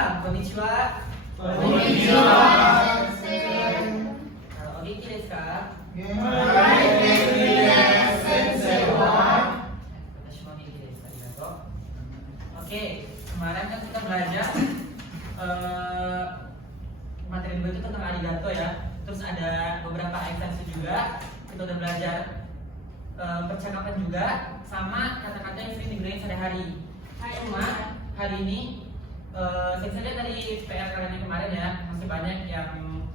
さん、こんにちは。こんにちは。お元気ですか？元気です。先生は？私も元気です。ありがとう。Oke, kemarin kan kita belajar materi dua itu tentang arigato ya. Terus ada beberapa ekstensi juga. Kita udah belajar percakapan juga sama kata-kata yang sering digunakan sehari-hari. Cuma hari ini saya lihat dari PR kalian yang kemarin ya, masih banyak yang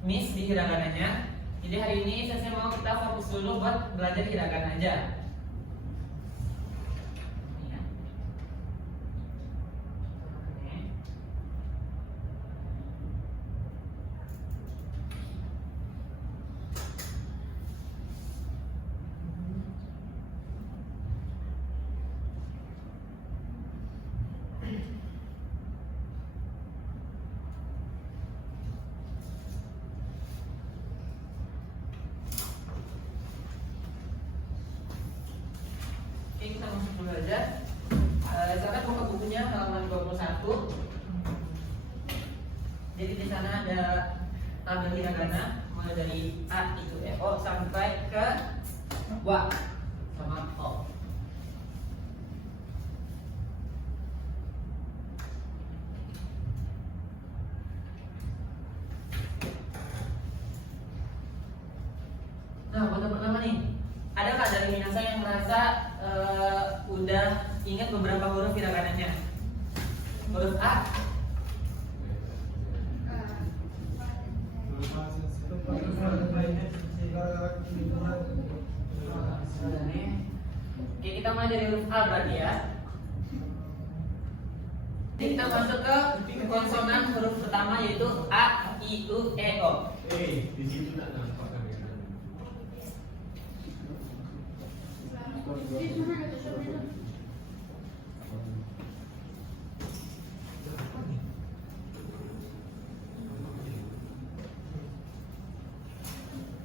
miss di hiragananya. Jadi hari ini saya mau kita fokus dulu buat belajar hiragana aja. Oke, kita masuk dulu aja. Silakan buka bukunya halaman 21. Jadi di sana ada tabel hiragana mulai dari A itu O sampai ke Wa sama O. Nah, buat pertama nih, ada nggak dari minasa yang merasa udah ingat beberapa huruf hiragananya? Huruf A? Oke, kita mulai dari huruf A berarti ya. Jadi kita masuk ke konsonan huruf pertama yaitu A, I, U, E, O. Di situ tak nampak kamera.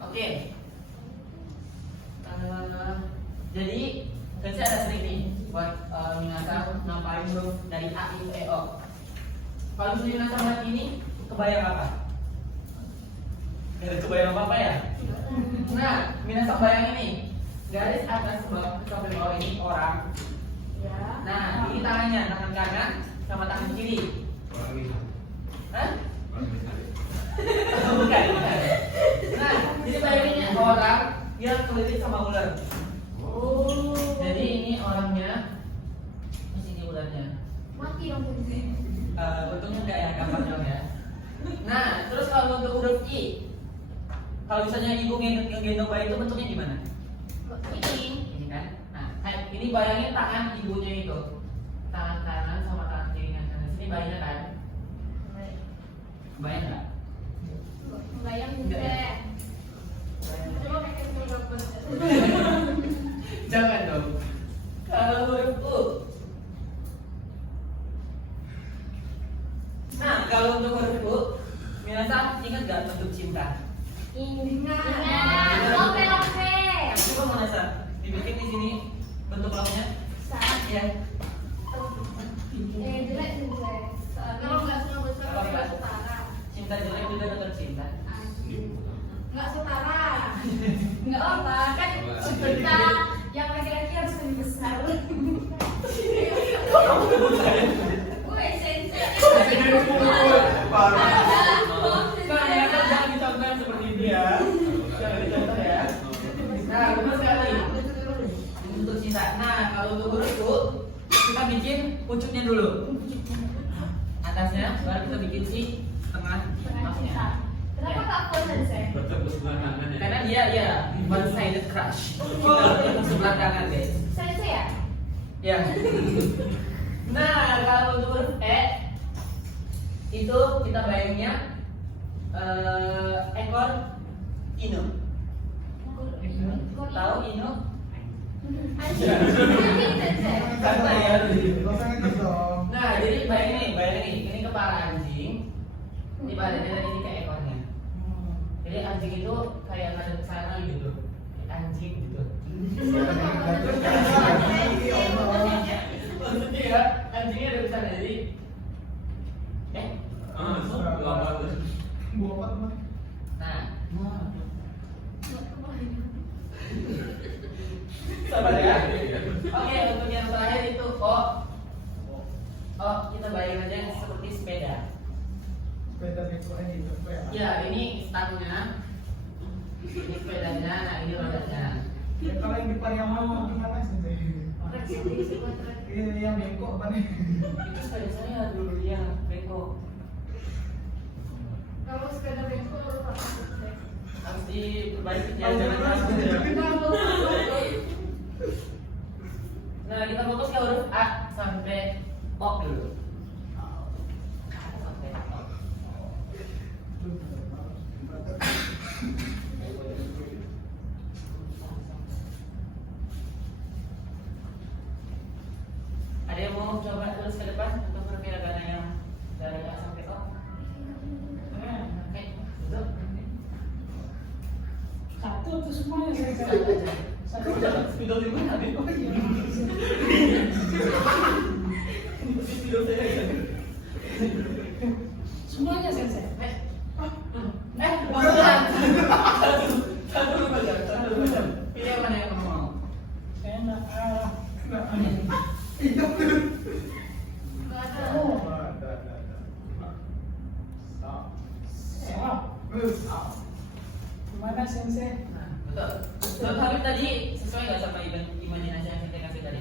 Oke. Jadi saya ada sering nih buat minasa nampalin huruf dari A, I, U, E, O. Kalau misalnya minasa buat ini kebayang apa? Gak ada kebayang apa ya? Nah, minasa bayang ini garis atas sampai bawah ini orang. Nah, ini tangannya, tangan kanan sama tangan kiri. Orang lihat. Hah? Orang lihat. Bukan, bukan. Nah, jadi bayanginnya orang yang keliling sama ular. Jadi ini orangnya, di sini ularnya. Mati dong kunci. Untungnya enggak ya, gampang dong ya. Nah, terus kalau untuk huruf I, kalau misalnya ibu ngegendong bayi itu bentuknya gimana? Ini kan? Nah, ini bayangin tangan ibunya itu, tangan kanan sama tangan kiri kan. Nah, sini bayinya kan? Bayang nggak? Bayang Enggak ya? deh. Coba pakai surat bener. Jangan dong. Kalau huruf U. Nah, kalau untuk huruf U, Minasa ingat nggak bentuk cinta? Ingat. Lope. Coba Minasa, dibikin di sini bentuk lauknya. Saat Ya. jelek. Kalau nggak semua besar Apa, Mbak? nggak setara. Cinta jelek juga tetap cinta. Nggak setara. Nggak apa kan kita yang laki-laki harus lebih besar. Woi sensei. Nah, jangan dicontoh seperti dia. Jangan dicontoh ya. Nah, benar sekali. Untuk cinta. Nah, kalau untuk huruf U, kita bikin pucuknya dulu. Atasnya, baru kita bikin si tengah masnya. Kenapa nggak full sensei? Bertepuk sebelah kanan ya. Karena dia ya one sided crush. Kita bertepuk sebelah kanan guys. Sensei ya? Ya. Nah, kalau untuk huruf E, itu kita bayanginnya ekor inu. Tahu inu? Anjing. Anjing sensei. Karena ya. dong. Nah, jadi bayangin ini kepala anjing, ini badannya dan ini kayak ekornya. Jadi anjing itu kayak ngadep ke sana gitu, anjing gitu. Maksudnya ya, anjingnya ada di sana. Jadi kita bayangin aja seperti sepeda. Sepeda beko gitu ya. Ya, ini stangnya. Ini sepedanya, nah ini rodanya. Ya, kalau yang di Pariaman gimana sih? Iya, yang beko apa nih? Itu sepeda saya dulu ya, beko. Kalau sepeda bengkok apa? Harus diperbaiki ya, Oh, jangan jangan. kabur ya. Kalau Nah, kita fokus ke huruf A sampai O dulu. A sampai O. Ada yang mau coba tulis ke depan untuk huruf hiragana yang dari A sampai O? Oke, itu. Satu tuh semuanya saya Satu aja. Satu aja. Spidol di mana, Bib? Oh iya. Spidol saya ya. semuanya sensei. Bukan. Satu dulu aja. Satu dulu aja. Pilih yang mana yang kamu mau? Saya nak iya. nggak ada. Oh, siap. Gimana sensei? Nah, betul. Dr. Habib tadi sesuai nggak sama imajinasi yang kita kasih tadi?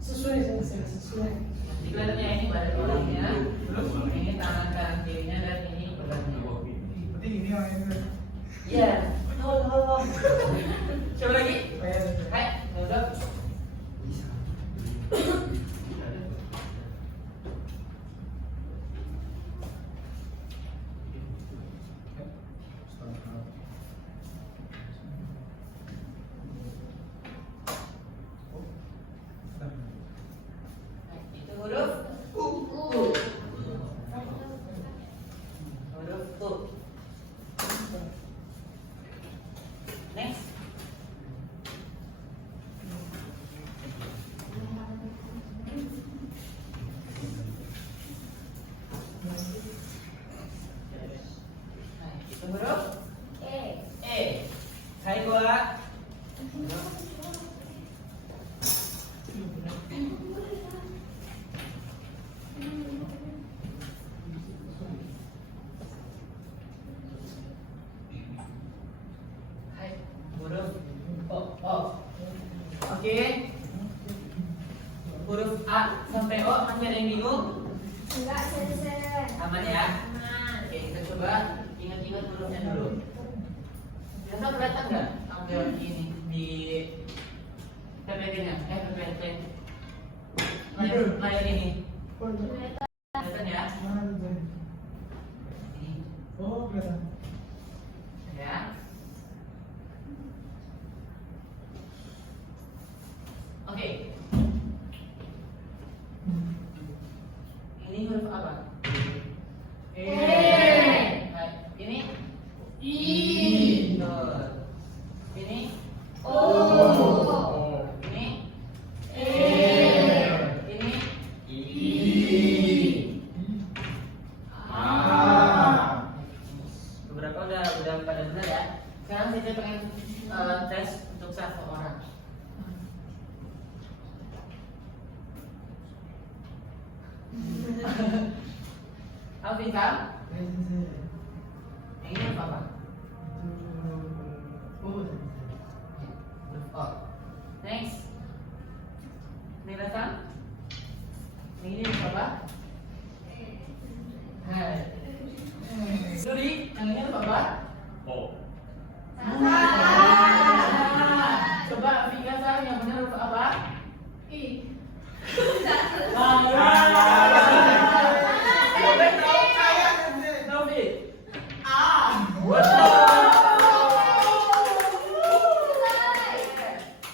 Sesuai sensei, sesuai. Jadi kelihatannya ini badan orangnya, terus ini tangan kanan kirinya dan ini bebannya. Berarti ini yang ini. Iya. Halo. Coba lagi. Kayak Hai, udah. Itu huruf U. Huruf U. Next. Nah, itu huruf E. Hai gua. Hai, huruf O. Oke. Huruf A sampai O masih ada yang bingung? Enggak sensei. Aman ya? Aman. Oke, kita coba ingat-ingat hurufnya dulu. Biasa kelihatan nggak tampil ini di PPT-nya? PPT. Layar ini. Kelihatan ya? Ini. Oh, kelihatan. Ya. Oke. Ini huruf apa? E. Baik. Ini I. Betul. Ini O. ini E. ini beberapa udah pada benar ya. Sekarang saya pengen tes untuk satu orang. Alvita, yang ini apa? Huruf O. Next. Nilata, yang ini apa? Hai. Suri, yang ini apa? Coba Vika Sar, yang benar huruf apa? I.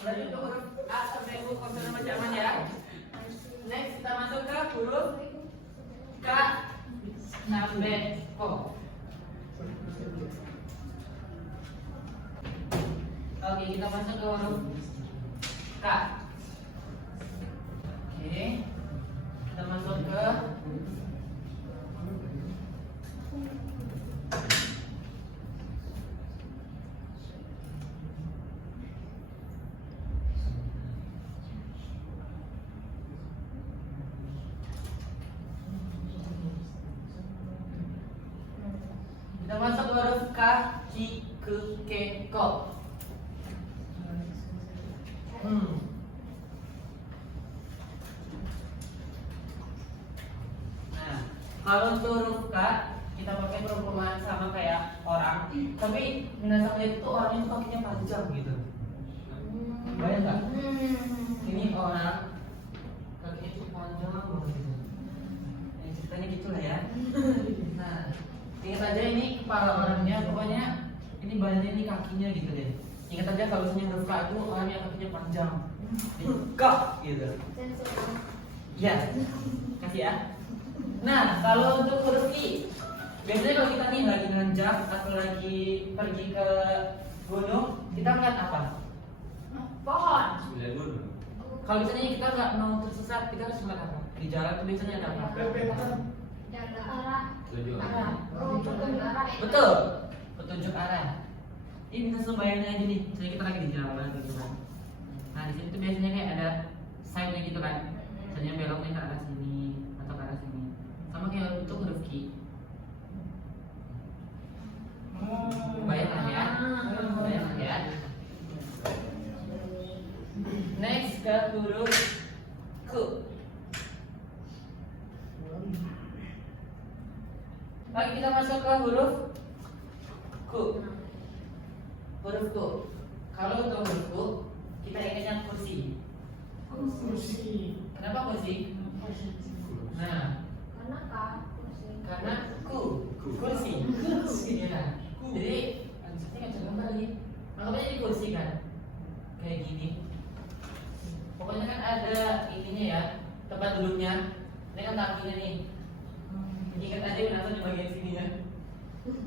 Lanjut ke huruf A sampai U konsonan macam mana ya? Next kita masuk ke huruf K sampai O. Oke, kita masuk ke huruf K. Oke, kita masuk ke ka, ki, ke, ke, ko. Nah, kalau untuk huruf K kita pakai perumpamaan sama kayak orang, tapi minasang lihat itu orang itu kakinya panjang gitu. Bayang nggak? Ini orang kakinya itu panjang banget gitu. Ceritanya gitu lah ya. Nah, ingat aja ini kepala orangnya, pokoknya ini badannya, ini kakinya gitu deh. Ingat aja kalau misalnya huruf K itu orangnya kakinya panjang. K gitu. Ya, kasih ya. Nah, kalau untuk huruf I, biasanya kalau kita nih lagi nanjak atau lagi pergi ke gunung, kita ngeliat apa? Pohon. Kalau misalnya kita nggak mau tersesat, kita harus ngeliat apa? Di jalan tuh biasanya ada apa? Jaga arah. Arah. Petunjuk arah. Betul, petunjuk arah. Ini bisa bayangin aja nih, misalnya kita lagi di jalan gitu kan. Nah, di sini tuh biasanya kayak ada sign-nya gitu kan. Misalnya beloknya ke arah sini atau ke arah sini. Sama kayak untuk huruf Q. Bayangkan ya. Bayangkan ya. Next ke huruf Q. Oke, kita masuk ke huruf Q. Huruf Q. Kalau untuk huruf Q, kita ingatnya kursi. Kenapa kursi? Nah, karena kursi. Ya. Jadi maksudnya nggak bisa kembali. Makanya jadi kursi kan, kayak gini. Pokoknya kan ada ininya ya, tempat duduknya. Ini kan kakinya nih. Ingat aja langsung di bagian sini ya.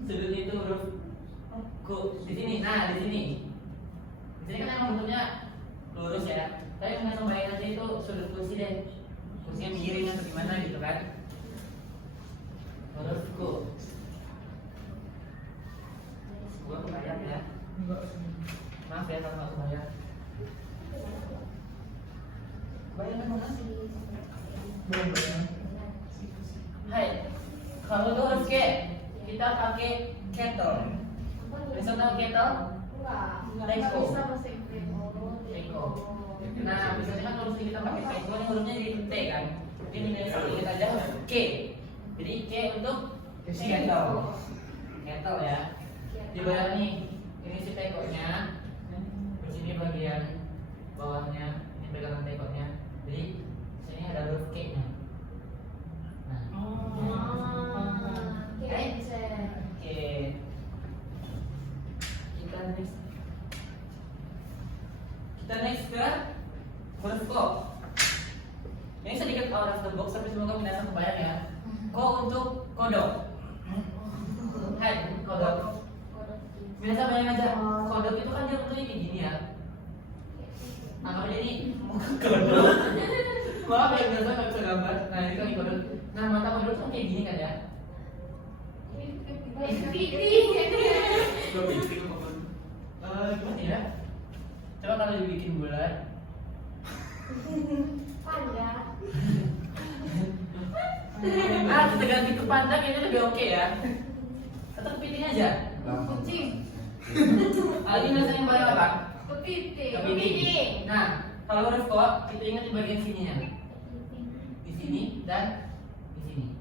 Sudutnya itu huruf ku di sini. Nah, di sini. Di sini kan emang bentuknya lurus ya. Tapi langsung bayangin aja itu sudut kursi deh. Kursinya miring atau gimana gitu kan. Huruf ku. Gua kebayang ya. Maaf ya kalau nggak kebayang. Bayangkan mana sih? Belum bayang. Hai, kalau itu huruf K, kita pakai kettle. Bisa tahu kettle? Teko. Teko. Nah, biasanya kan kalau kita pakai teko, ini hurufnya jadi T kan. Ini ingat aja huruf K. Jadi K untuk kettle. Kettle ya. Dibayar nih, ini si tekonya. Di sini bagian bawahnya, ini pegangan tekonya. Jadi sini ada huruf K-nya. Oke. Kita next ke huruf ko. Ini sedikit out of the box, tapi semoga minasan kebayang ya. Ko untuk kodok. Hai, kodok. Biasa bayang aja, kodok itu kan dia bentuknya kayak gini ya. Anggap aja ini muka kodok. Maaf ya, biasa nggak bisa gambar. Nah, ini kan kodok. Nah, mata kodok tuh kayak gini kan ya. Gimana ya? Coba kalau dibikin bulat. Kita ganti ke panda kayaknya lebih oke ya. Atau kepiting aja. Kucing. Aldi rasanya bayang apa? Kepiting. Kepiting. Nah, kalau huruf ko, kita ingat di bagian sininya. Di sini dan di sini.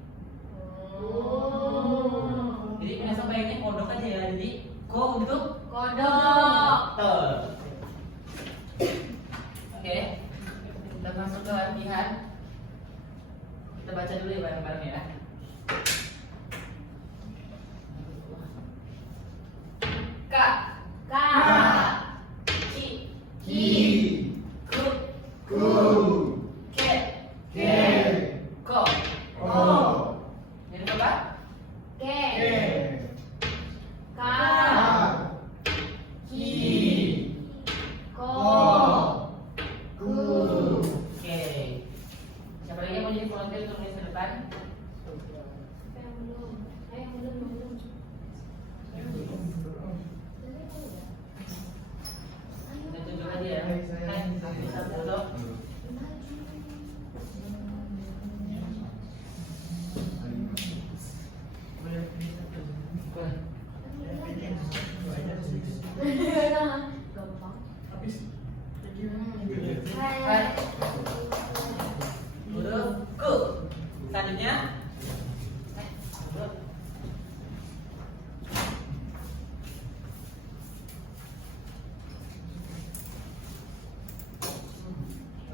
Jadi biasa bayangnya kodok aja ya. Jadi ko untuk Kodok. betul. Oke, kita masuk ke latihan. Kita baca dulu ya bareng-bareng ya. K, K. Ki, Ki. Ku, Ku. Ke, Ke. Ko. Ko. Jadi apa? Ke. Ke. K. Ki. Ko. Ku. Oke. Siapa lagi yang mau jadi volunteer untuk nulis ke depan? Selanjutnya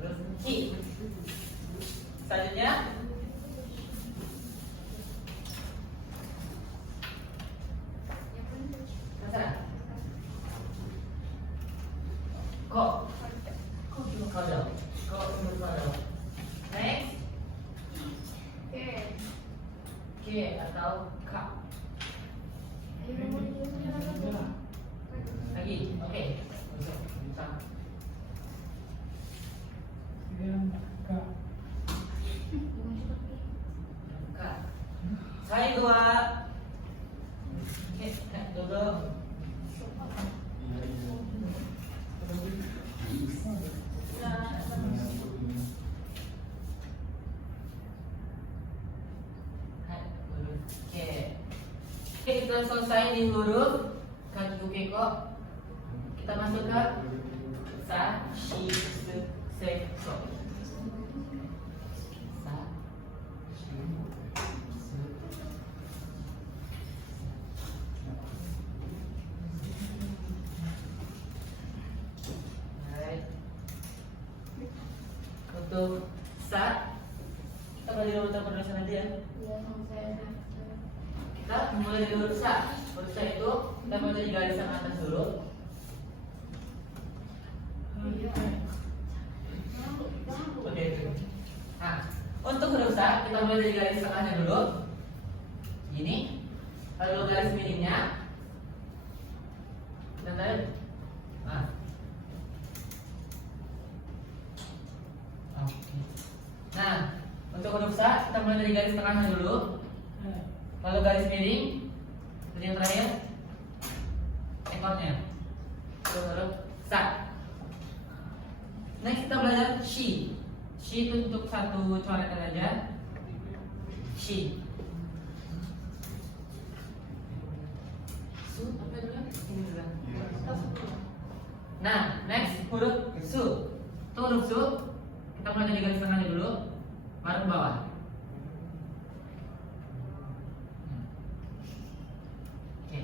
terus ki. Selanjutnya terserah. Kok kodok. Kok untuk kodok. Next K atau K. Lagi, oke. K. Saya dua. Oke, dua. Oke, kita selesai di huruf kaki uke kok. Kita masuk ke sa, shi, se, so. Sa, shi, se. Alright. Untuk sa, kita balik dulu penulisan aja ya. Kita mulai dari huruf sa. Huruf sa itu kita mulai dari garis yang atas dulu. Oke. Nah, untuk huruf sa kita mulai dari garis tengahnya dulu. Gini. Lalu garis miringnya. Dan tadi. Nah. Oke. Nah, untuk huruf sa kita mulai dari garis tengahnya dulu. Lalu garis miring. Dan yang terakhir ekornya. Terus huruf sa. Next kita belajar shi. Shi itu untuk satu coretan aja. Shi. Su apa dulu? Ini dulu. Nah, next huruf su. Itu huruf su. Kita mulai dari garis tengahnya dulu, baru ke bawah. Oke.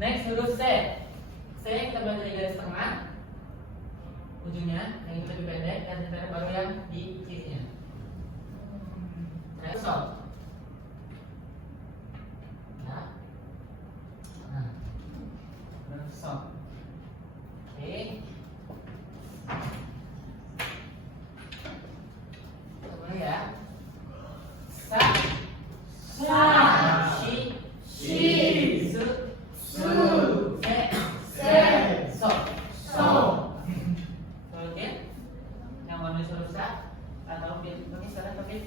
Next huruf se. Se kita mulai dari garis tengah. Ujungnya yang lebih pendek dan terakhir baru yang di kirinya. Nah, so. Nah, so. Oke. Mulai ya. Sa. Sa. Shi. Shi. Su. Su. Se. Se. So. So. Oke. Yang mana huruf sa atau pakai sekarang pakai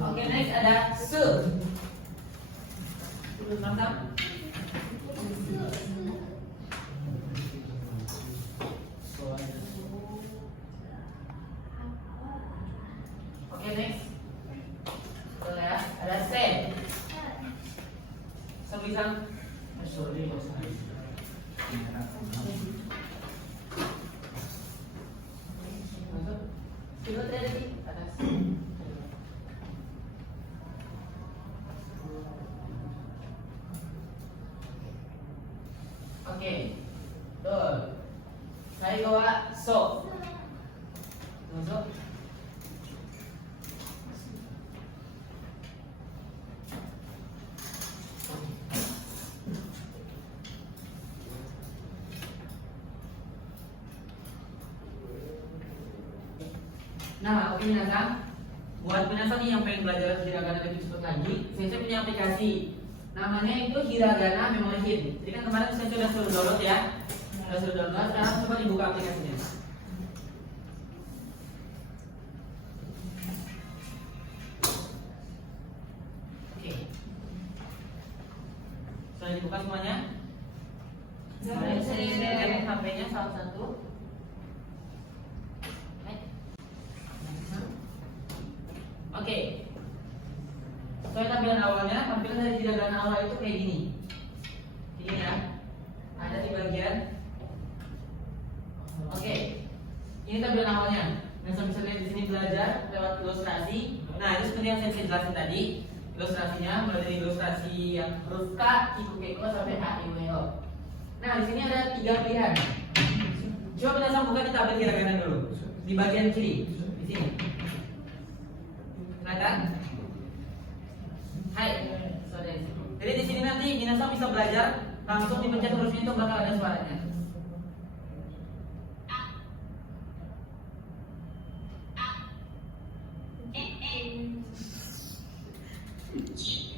Oke, next ada su. Mantap. Oke, next. Ya, ada se. Tulisan. Coba tadi atas. Oke. Tuh. Saya bawa so. Masuk. Nah, oke minasan. Buat minasan nih yang pengen belajar hiragana lebih cepat lagi, saya punya aplikasi. Namanya itu Hiragana Memory Hit. Jadi kan kemarin saya sudah suruh download ya. Sudah download, sekarang coba dibuka aplikasinya. Oke. Sudah dibuka semuanya? Saya share HP-nya salah satu. Oke. Soal tampilan awalnya, tampilan dari hiragana awal itu kayak gini. Ini ya. Ada di bagian. Oke. Ini tampilan awalnya. Nah, bisa lihat di sini belajar lewat ilustrasi. Nah, itu seperti yang saya jelasin tadi. Ilustrasinya mulai dari ilustrasi yang huruf K, Kiku Keko sampai H, I, W, O. Nah, di sini ada 3 pilihan. Coba kita buka di tabel hiragana dulu. Di bagian kiri, di sini. Kelihatan? Hai, sorry. Jadi di sini nanti minasan bisa belajar langsung dipencet hurufnya itu bakal ada suaranya.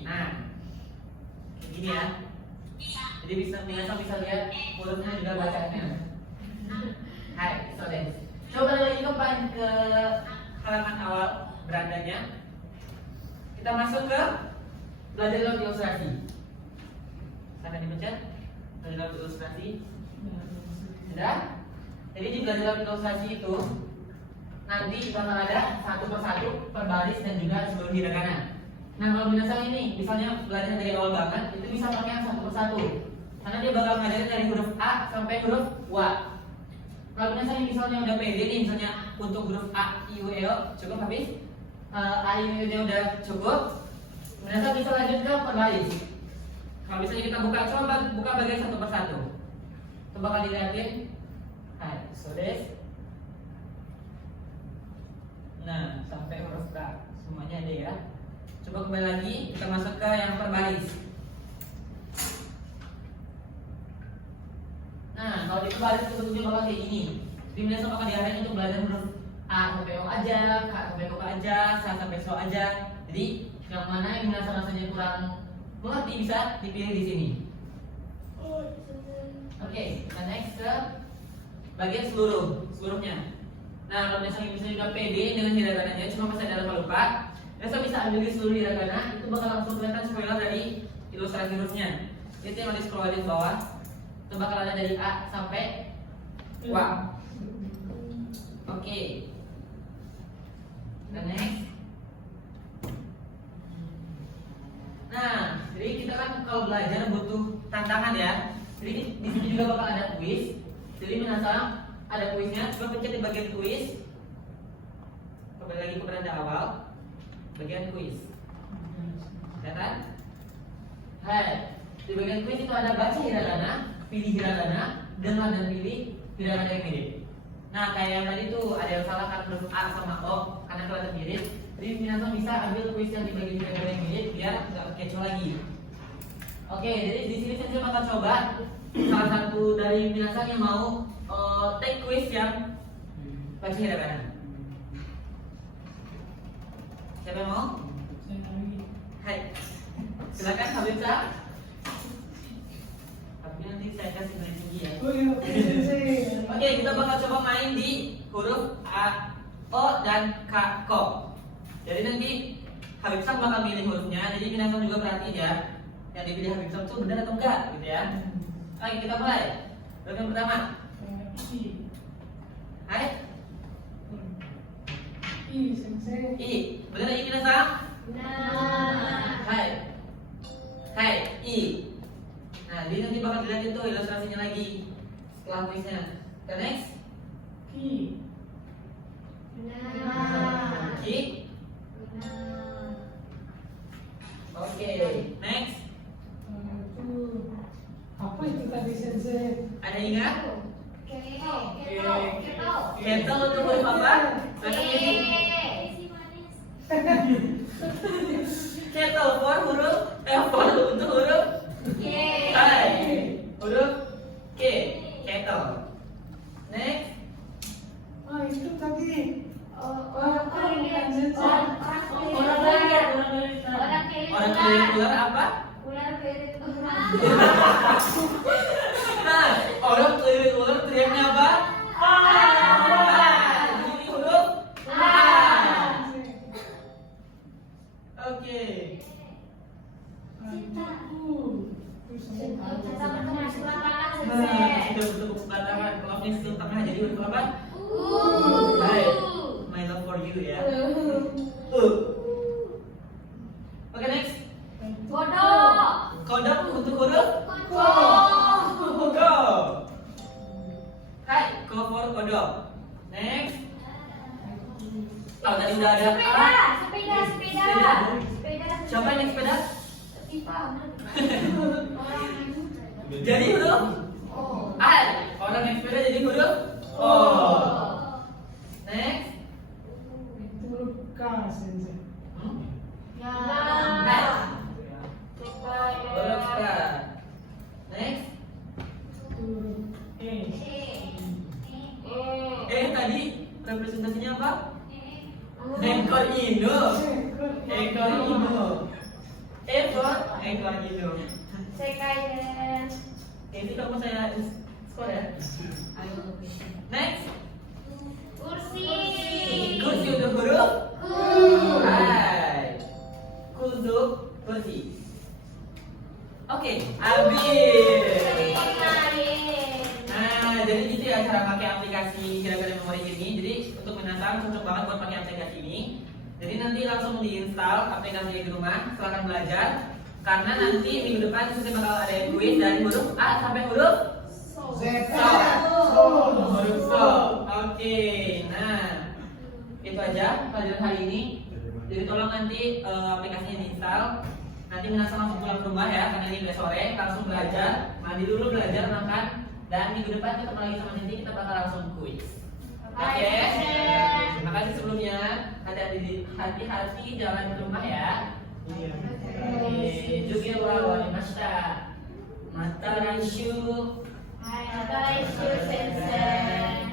Nah, kayak gini ya. Jadi minasan bisa lihat hurufnya juga bacanya. Hai, sorry. Coba lagi ke halaman awal berandanya. Kita masuk ke belajar dalam ilustrasi. Sana dipencet. Belajar dalam ilustrasi. Sudah? Jadi di belajar dalam ilustrasi itu nanti bakal ada satu persatu per baris dan juga seluruh hiragana. Nah, kalau minasan ini misalnya belajar dari awal banget, itu bisa pakai yang satu persatu. Karena dia bakal ngajarin dari huruf A sampai huruf W. Kalau misalnya udah pede nih, misalnya untuk huruf A, I, U, E, O cukup habis. A, I, U, E, O udah cukup. Minasan bisa lanjut ke per baris. Kalau misalnya kita coba buka bagian satu persatu. Itu bakal dilihatin. Hai, so this. Nah, sampai huruf K semuanya ada ya. Coba kembali lagi, kita masuk ke yang per baris. Nah, kalau di per baris itu bentuknya bakal kayak gini. Jadi minasan bakal diarahin untuk belajar huruf A sampai O aja, K sampai O aja, S sampai S aja. Jadi yang mana yang minasan rasanya kurang mengerti bisa dipilih di sini. Oke, kita next ke bagian seluruhnya. Nah, kalau misalnya udah pede dengan hiragananya, cuma masih ada lupa, biasa bisa ambil di seluruh hiragana, itu bakal langsung kelihatan spoiler dari ilustrasi hurufnya. Itu yang di scroll di bawah, itu bakal ada dari A sampai W. Oke. Dan next. Nah, jadi kita kan kalau belajar butuh tantangan ya. Jadi di sini juga bakal ada kuis. Jadi minasan ada kuisnya. Coba pencet di bagian kuis. Kembali lagi ke beranda awal. Bagian kuis. Kelihatan? Hai. Di bagian kuis itu ada baca hiragana, pilih hiragana, dengar dan pilih hiragana yang mirip. Nah, kayak yang tadi tuh ada yang salah kan huruf A sama O karena kelihatan mirip. Jadi minasan bisa ambil kuis yang di bagian hiragana yang mirip biar nggak kecoh lagi. Oke, jadi di sini saya bakal coba salah satu dari minasan yang mau take quiz yang baca hiragana. Siapa yang mau? Hai, silakan Habib Sa. Tapi nanti saya kasih nilai tinggi ya. Oke, kita bakal coba main di huruf A, O dan K, Ko. Jadi nanti Habib Sa bakal milih hurufnya. Jadi minasan juga perhatiin ya. Yang dipilih Habib Sa itu benar atau enggak, gitu ya. Oke, kita mulai. Bagian pertama. Hai. I. Benar I minasan? Nah. Hai. Hai, I. Nah, jadi nanti bakal dilihat itu ilustrasinya lagi setelah kuisnya. Kita next. Nah. Ki. Oke, next. Apa itu tadi? Ada ingat? Keto. Kettle untuk huruf apa? Angkat gigi. Kettle for huruf for untuk huruf Hai. Huruf K. Kettle. Next. Orang kulit. Orang kulit ular apa? Ular kulit. Nah, orang kulit ular teriaknya apa? Jadi huruf A. Oke. Nah, sudah bentuk sebelah tangan. Kalau ini sebelah tengah jadi huruf apa? Hai. My love for you ya. Oke, next. Kodok untuk huruf Ko. Hai, go for kodok. Next. Oh, tadi udah ada A. Siapa yang naik sepeda? Jadi huruf A. Orang naik sepeda jadi huruf O. Next. Huruf K. Next. Tadi representasinya apa? Ekor Inu. Ekor Inu. For ekor Inu. Ini kamu saya skor ya. Next. Kursi untuk huruf Hai. Untuk kursi. Oke, habis. Nah, jadi gitu ya cara pakai aplikasi Gerakan Memori ini. Jadi untuk menasar cocok banget buat pakai aplikasi ini. Jadi nanti langsung diinstal aplikasi di rumah, silakan belajar. Karena nanti minggu depan kita bakal ada kuis dari huruf A sampai huruf huruf So. Oke, nah itu aja pelajaran hari ini. Jadi tolong nanti aplikasinya diinstal. Nanti menasar langsung pulang ke rumah ya, karena ini udah sore. Langsung belajar, mandi dulu, belajar, makan. Dan minggu depan ketemu lagi sama Cinti, kita bakal langsung kuis. Oke. Terima kasih sebelumnya. Hati-hati jalan ke rumah ya. Oke. Juga wawarimashita. Mata laishu. Sensei.